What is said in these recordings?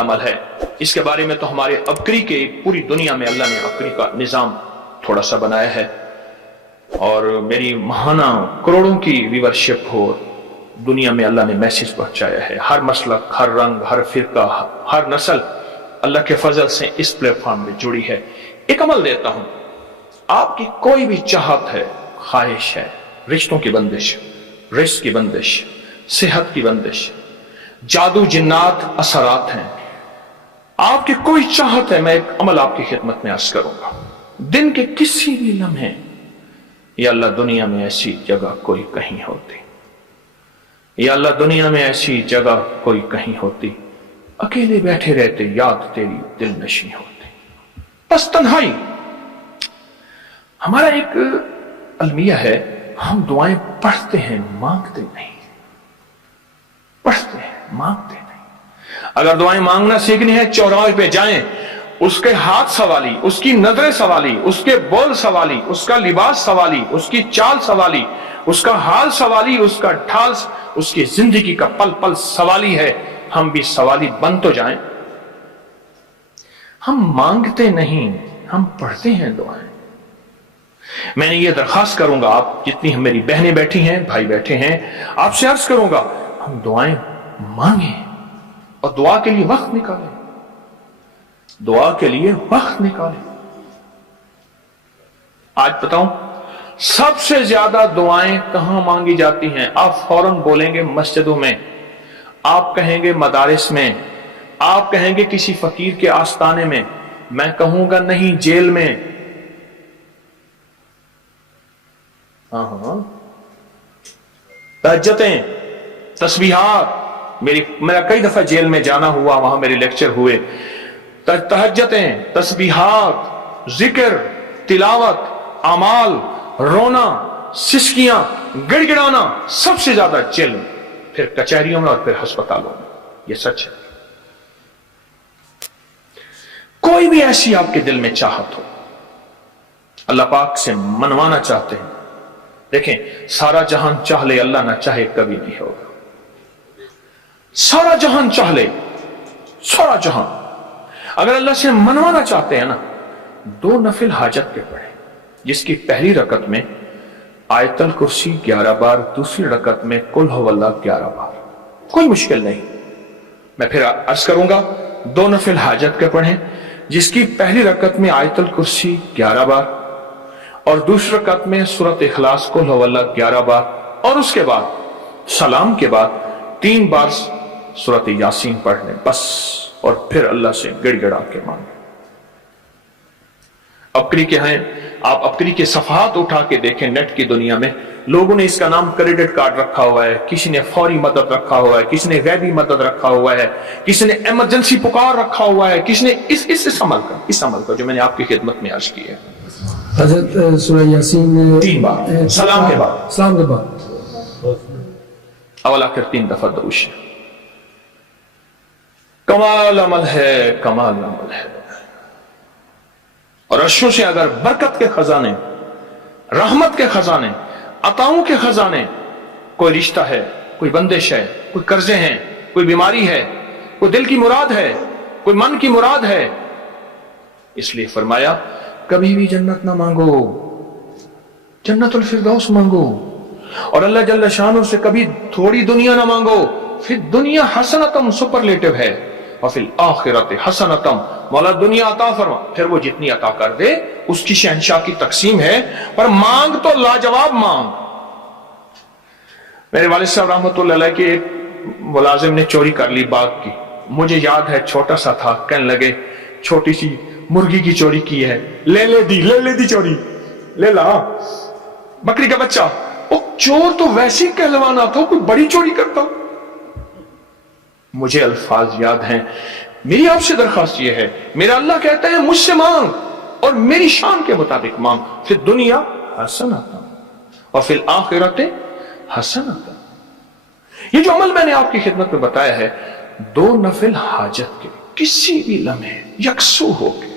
अमल है। इसके बारे में तो हमारे अबकरी के पूरी दुनिया में अल्लाह ने अबकरी का निज़ाम थोड़ा सा बनाया है, और मेरी महाना करोड़ों की व्यूअरशिप हो, दुनिया में अल्लाह ने मैसेज पहुंचाया है। हर मसलक, हर रंग, हर फिरका, हर नस्ल अल्लाह के फजल से इस प्लेटफॉर्म में जुड़ी है। एक अमल देता हूं, आपकी कोई भी चाहत है, ख्वाहिश है, रिश्तों की बंदिश, रिस्क की बंदिश, सेहत की बंदिश, जादू जिन्नात असरात हैं, आपकी कोई चाहत है, मैं एक अमल आपकी खिदमत में अर्ज करूंगा। दिन के किसी भी लम्हे, या अल्लाह दुनिया में ऐसी जगह कोई कहीं होती, या अल्लाह दुनिया में ऐसी जगह कोई कहीं होती, अकेले बैठे रहते याद तेरी दिल नशी होती, बस तन्हाई। हमारा एक अलमिया है, हम दुआएं पढ़ते हैं, मांगते नहीं। पढ़ते हैं, मांगते नहीं। अगर दुआएं मांगना सीखनी है, चौराहे पे जाएं, उसके हाथ सवाली, उसकी नजरें सवाली, उसके बोल सवाली, उसका लिबास सवाली, उसकी चाल सवाली, उसका हाल सवाली, उसका ढाल, उसकी जिंदगी का पल पल सवाली है। हम भी सवाली बन तो जाएं। हम मांगते नहीं, हम पढ़ते हैं दुआएं। मैंने ये दरखास्त करूंगा, आप जितनी हम मेरी बहनें बैठी हैं, भाई बैठे हैं, आपसे अर्ज करूंगा, हम दुआएं मांगें और दुआ के लिए वक्त निकालें, दुआ के लिए वक्त निकालें। आज बताऊं, सबसे ज्यादा दुआएं कहां मांगी जाती हैं? आप फौरन बोलेंगे मस्जिदों में, आप कहेंगे मदारिस में, आप कहेंगे किसी फकीर के आस्थाने में, मैं कहूंगा नहीं, जेल में। तहज्जुदें, तस्बीहात, मेरा कई दफा जेल में जाना हुआ, वहां मेरे लेक्चर हुए। तहज्जुदें, तस्बीहात, जिक्र, तिलावत, अमाल, रोना, सिसकियां, गिड़गिड़ाना, सबसे ज्यादा जेल में, फिर कचहरियों में और फिर अस्पतालों में। यह सच है। कोई भी ऐसी आपके दिल में चाहत हो, अल्लाह पाक से मनवाना चाहते हैं, देखें, सारा जहान चाह ले, अल्लाह ना चाहे कभी नहीं होगा। सारा जहान चाह ले, सारा जहान, अगर अल्लाह से मनवाना चाहते हैं ना, 2 नफिल हाजत के पढ़े, जिसकी पहली रकत में आयतल कुर्सी 11 बार, दूसरी रकत में कुल हुवल्लाह 11 बार। कोई मुश्किल नहीं। मैं फिर अर्ज करूंगा, 2 नफिल हाजत के पढ़ें, जिसकी पहली रकत में आयतल कुर्सी 11 बार और दूसरी रकत में सूरत इखलास कुल हुवल्लाह 11 बार, और उसके बाद सलाम के बाद 3 बार सूरत यासीन पढ़ लें बस, और फिर अल्लाह से गिड़गिड़ा के मांगे। अबकरी के हैं, आप अबकरी के सफहात उठा के देखें, नेट की दुनिया में लोगों ने इसका नाम क्रेडिट कार्ड रखा हुआ है, किसी ने फौरी मदद रखा हुआ है, किसी ने गैबी मदद रखा हुआ है, किसी ने इमरजेंसी पुकार रखा हुआ है, किसी ने इस अमल का जो मैंने आपकी खिदमत में अर्ज की है। हज़रत सूरह यासीन 3 बार सलाम के बाद अवल आखिर 3 दफा दरूश। कमाल अमल है, कमाल अमल है। और अर्शों से अगर बरकत के खजाने, रहमत के खजाने, अताओं के खजाने, कोई रिश्ता है, कोई बंदिश है, कोई कर्जे हैं, कोई बीमारी है, कोई दिल की मुराद है, कोई मन की मुराद है, इसलिए फरमाया कभी भी जन्नत ना मांगो, जन्नतुल फिरदौस मांगो, और अल्लाह जल्ल शानो से कभी थोड़ी दुनिया ना मांगो। फिर दुनिया हसनतम सुपरलेटिव है, और फिर आखिरत हसनतम, मौला दुनिया अता फरमा, फिर वो जितनी अता कर दे उसकी शहंशाह की तकसीम है, पर मांग तो लाजवाब मांग। मेरे वालिद साहब रहमतुल्लाह अलैह के एक मुलाजिम ने चोरी कर ली बाग की, मुझे याद है छोटा सा था, कहने लगे छोटी सी मुर्गी की चोरी की है, ले ले दी चोरी, ले ला बकरी का बच्चा। वो चोर तो वैसे ही कहलवाना था, कोई बड़ी चोरी करता। मुझे अल्फाज याद हैं। मेरी आपसे दरखास्त यह है, मेरा अल्लाह कहता है मुझसे मांग और मेरी शान के मुताबिक मांग, फिर दुनिया हसनतम और फिर आखिरत हसनतम। ये जो अमल मैंने आपकी खिदमत में बताया है, 2 नफिल हाजत के किसी भी लम्हे यकसू हो के,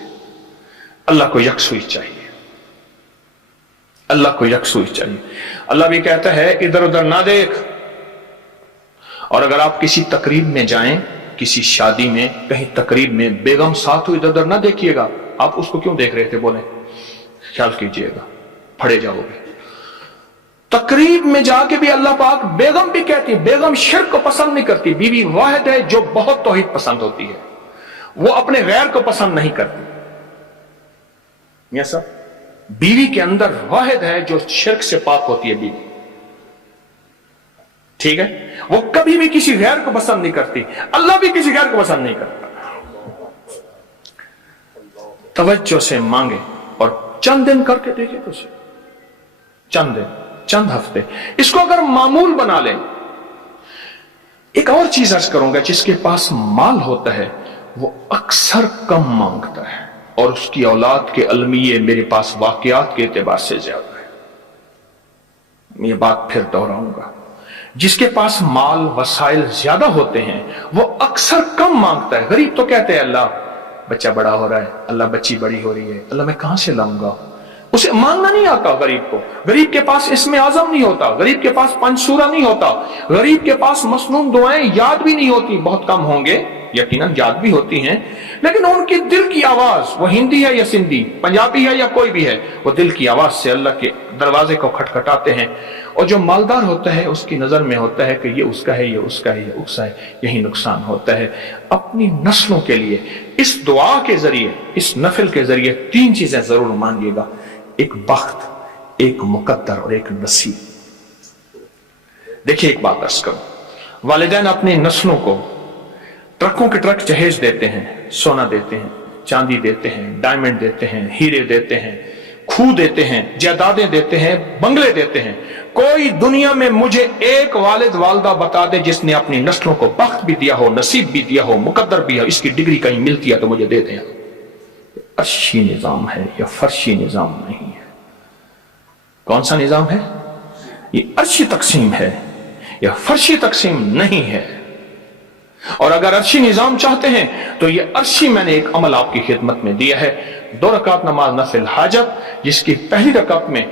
अल्लाह को यकसुई चाहिए, अल्लाह को यकसुई चाहिए। अल्लाह भी कहता है इधर उधर ना देख। और अगर आप किसी तकरीब में जाएं, किसी शादी में, कहीं तकरीब में बेगम साथ हो, इधर उधर ना देखिएगा। आप उसको क्यों देख रहे थे, बोले ख्याल कीजिएगा, फड़े जाओगे। तकरीब में जाके भी अल्लाह पाक बेगम भी कहती, बेगम शिर्क को पसंद नहीं करती। बीवी वाहिद है जो बहुत तौहीद पसंद होती है, वो अपने गैर को पसंद नहीं करती। यस, बीवी के अंदर वाहिद है जो शिर्क से पाक होती है बीवी, ठीक है। वो कभी भी किसी गैर को पसंद नहीं करती, अल्लाह भी किसी गैर को पसंद नहीं करता। तवज्जो से मांगे और चंद दिन करके देखिए तो सही, चंद दिन, चंद हफ्ते, इसको अगर मामूल बना लें। एक और चीज अर्ज करूंगा, जिसके पास माल होता है वो अक्सर कम मांगता है और उसकी औलाद के अलमिये मेरे पास वाकयात के एतबार से ज्यादा है। ये बात फिर दोहराऊंगा, जिसके पास माल वसाइल ज्यादा होते हैं वो अक्सर कम मांगता है। गरीब तो कहते हैं अल्लाह बच्चा बड़ा हो रहा है, अल्लाह बच्ची बड़ी हो रही है, अल्लाह मैं कहां से लाऊंगा। उसे मांगना नहीं आता गरीब को। गरीब के पास इसमें आजम नहीं होता, गरीब के पास पंचसूरा नहीं होता, गरीब के पास मसनून दुआएं याद भी नहीं होती। बहुत कम होंगे, यकीनन याद भी होती हैं, लेकिन उनकी दिल की आवाज, वो हिंदी है या सिंधी, पंजाबी है या कोई भी है, वो दिल की आवाज से अल्लाह के दरवाजे को खटखटाते हैं। और जो मालदार होता है उसकी नजर में होता है कि ये उसका है, ये उसका है, ये उसका है, यही नुकसान होता है। अपनी नस्लों के लिए इस दुआ के जरिए, इस नफिल के जरिए तीन चीजें जरूर मांगिएगा, एक बख्त, एक मुकद्दर और एक नसीब। देखिए एक बात अर्ज करूं, वालिदैन अपनी नस्लों को ट्रकों के ट्रक जहेज देते हैं, सोना देते हैं, चांदी देते हैं, डायमंड देते हैं, हीरे देते हैं, खूह देते हैं, जायदादें देते हैं, बंगले देते हैं। कोई दुनिया में मुझे एक वालिद वालदा बता दे जिसने अपनी नस्लों को बख्त भी दिया हो, नसीब भी दिया हो, मुकद्दर भी हो, इसकी डिग्री कहीं मिलती है तो मुझे दे दें। अर्शी निजाम है, यह फर्शी निजाम नहीं है। कौन सा निजाम है? ये अर्शी तकसीम है, यह फर्शी तकसीम नहीं है। और अगर अर्शी निजाम चाहते हैं तो ये अर्शी मैंने एक अमल आपकी खिदमत में दिया है। 2 रकात नमाज नफिल हाजत, जिसकी पहली रकात में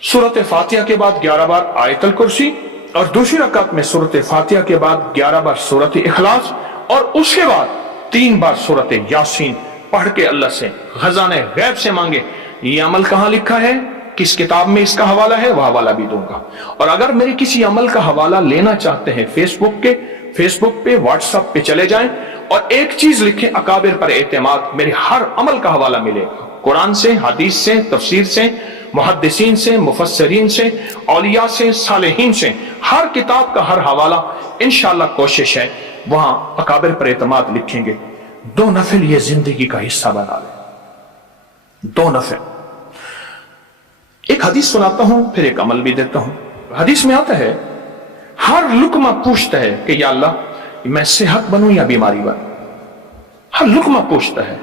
सूरत फातिहा के बाद 11 बार आयतल कुर्सी और दूसरी रकात में सूरत फातिहा के बाद 11 बार सूरत इखलास और उसके बाद 3 बार सूरत यासीन पढ़ के अल्लाह से खजाने गैब से मांगे। ये अमल कहां लिखा है, किस किताब में इसका हवाला है, वह हवाला भी दूंगा। और अगर मेरे किसी अमल का हवाला लेना चाहते हैं, फेसबुक पे व्हाट्सएप पे चले जाएं और एक चीज लिखें, अकाबिर पर एतमाद, मेरे हर अमल का हवाला मिलेगा। कुरान से, हदीस से, तफसीर से, मुहद्दिसीन से, मुफस्सिरीन से, औलिया से, सालेहीन से, हर किताब का हर हवाला इंशाअल्लाह कोशिश है वहां अकाबिर पर एतमाद लिखेंगे। 2 नफिल ये जिंदगी का हिस्सा बना ले, 2 नफिल। एक हदीस सुनाता हूं, फिर एक अमल भी देता हूं। हदीस में आता है, हर लुकमा पूछता है कि या अल्लाह मैं सेहत बनूं या बीमारी बनूं। हर लुकमा पूछता है।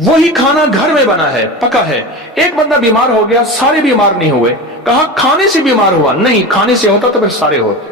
वही खाना घर में बना है, पका है, एक बंदा बीमार हो गया, सारे बीमार नहीं हुए। कहा खाने से बीमार हुआ, नहीं, खाने से होता तो फिर सारे होते।